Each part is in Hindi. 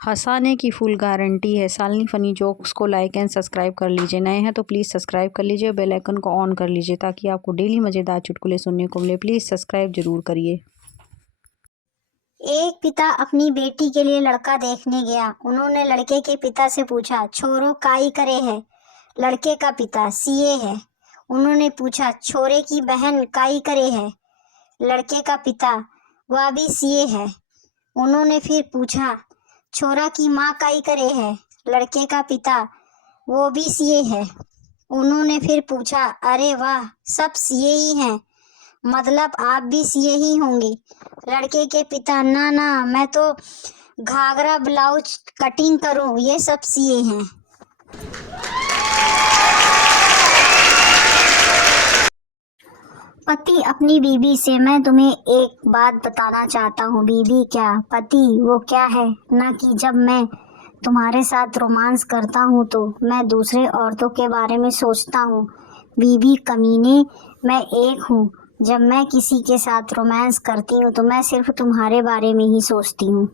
हंसाने की फुल गारंटी है। शालिनी फनी जोक्स को लाइक एंड सब्सक्राइब कर लीजिए। नए हैं तो प्लीज़ सब्सक्राइब कर लीजिए, बेल आइकन को ऑन कर लीजिए ताकि आपको डेली मज़ेदार चुटकुले सुनने को मिले। प्लीज़ सब्सक्राइब ज़रूर करिए। एक पिता अपनी बेटी के लिए लड़का देखने गया। उन्होंने लड़के के पिता से पूछा, छोरो काई करे है? लड़के का पिता, सीए है। उन्होंने पूछा, छोरे की बहन काई करे है? लड़के का पिता, वह भी सीए है। उन्होंने फिर पूछा, छोरा की माँ काई करे है? लड़के का पिता, वो भी सीए है। उन्होंने फिर पूछा, अरे वाह, सब सीए ही हैं, मतलब आप भी सीए ही होंगे? लड़के के पिता, ना ना, मैं तो घाघरा ब्लाउज कटिंग करूं, ये सब सीए हैं। पति अपनी बीवी से, मैं तुम्हें एक बात बताना चाहता हूँ। बीवी, क्या? पति, वो क्या है? ना कि जब मैं तुम्हारे साथ रोमांस करता हूँ तो मैं दूसरे औरतों के बारे में सोचता हूँ। बीवी, कमीने, मैं एक हूँ। जब मैं किसी के साथ रोमांस करती हूँ तो मैं सिर्फ तुम्हारे बारे में ही सोचती हूँ।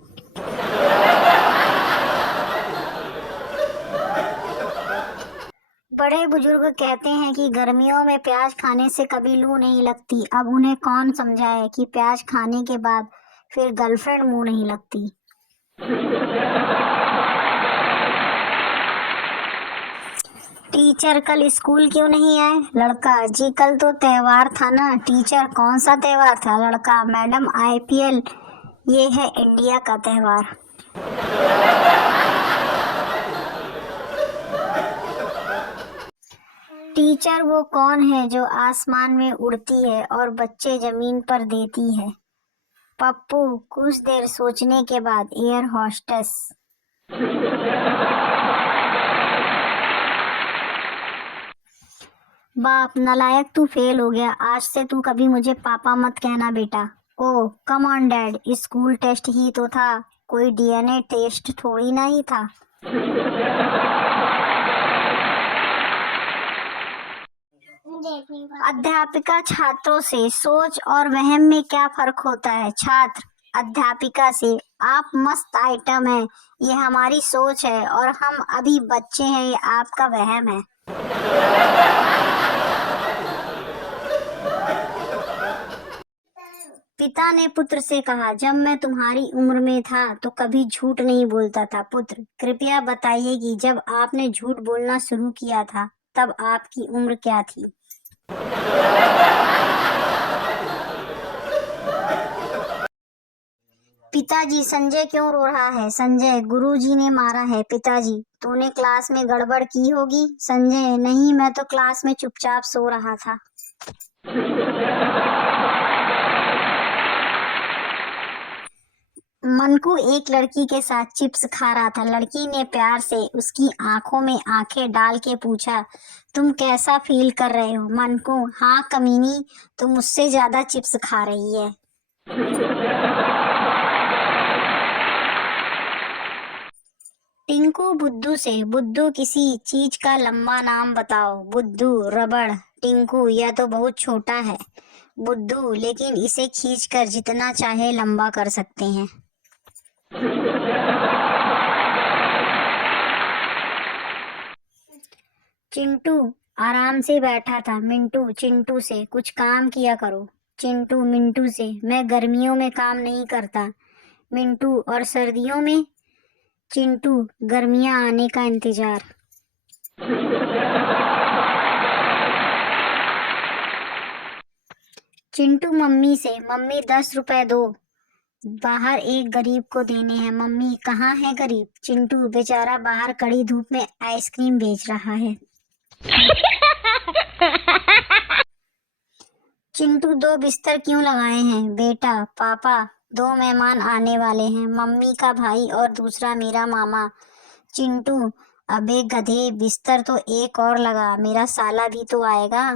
बड़े बुजुर्ग कहते हैं कि गर्मियों में प्याज खाने से कभी लू नहीं लगती। अब उन्हें कौन समझाए कि प्याज खाने के बाद फिर गर्लफ्रेंड मुंह नहीं लगती। टीचर, कल स्कूल क्यों नहीं आए? लड़का, जी कल तो त्योहार था ना। टीचर, कौन सा त्योहार था? लड़का, मैडम, आईपीएल, ये है इंडिया का त्योहार। टीचर, वो कौन है जो आसमान में उड़ती है और बच्चे जमीन पर देती है? पप्पू, कुछ देर सोचने के बाद एयर होस्टेस। बाप, नालायक, तू फेल हो गया। आज से तू कभी मुझे पापा मत कहना बेटा। Oh come on dad, school test ही तो था, कोई डीएनए टेस्ट थोड़ी ना ही था। अध्यापिका छात्रों से, सोच और वहम में क्या फर्क होता है? छात्र अध्यापिका से, आप मस्त आइटम हैं, ये हमारी सोच है और हम अभी बच्चे हैं, ये आपका वहम है। पिता ने पुत्र से कहा, जब मैं तुम्हारी उम्र में था तो कभी झूठ नहीं बोलता था। पुत्र, कृपया बताइए कि जब आपने झूठ बोलना शुरू किया था तब आपकी उम्र क्या थी? पिताजी, संजय क्यों रो रहा है? संजय, गुरुजी ने मारा है। पिताजी, तूने क्लास में गड़बड़ की होगी। संजय, नहीं, मैं तो क्लास में चुपचाप सो रहा था। मनकू एक लड़की के साथ चिप्स खा रहा था। लड़की ने प्यार से उसकी आंखों में आंखें डाल के पूछा, तुम कैसा फील कर रहे हो? मनकू, हाँ कमीनी, तुम मुझसे ज्यादा चिप्स खा रही है। टिंकू बुद्धू से, बुद्धू किसी चीज का लंबा नाम बताओ। बुद्धू, रबड़। टिंकू, यह तो बहुत छोटा है। बुद्धू, लेकिन इसे खींचकर जितना चाहे लंबा कर सकते हैं। चिंटू आराम से बैठा था। मिंटू चिंटू से, कुछ काम किया करो। चिंटू मिंटू से, मैं गर्मियों में काम नहीं करता। मिंटू, और सर्दियों में? चिंटू, गर्मियां आने का इंतजार। चिंटू मम्मी से, मम्मी 10 रुपए दो, बाहर एक गरीब को देने हैं। मम्मी, कहाँ है गरीब? चिंटू, बेचारा बाहर कड़ी धूप में आइसक्रीम बेच रहा है। चिंटू, 2 बिस्तर क्यों लगाए हैं? बेटा, पापा, 2 मेहमान आने वाले हैं, मम्मी का भाई और दूसरा मेरा मामा। चिंटू, अबे गधे, बिस्तर तो एक और लगा, मेरा साला भी तो आएगा।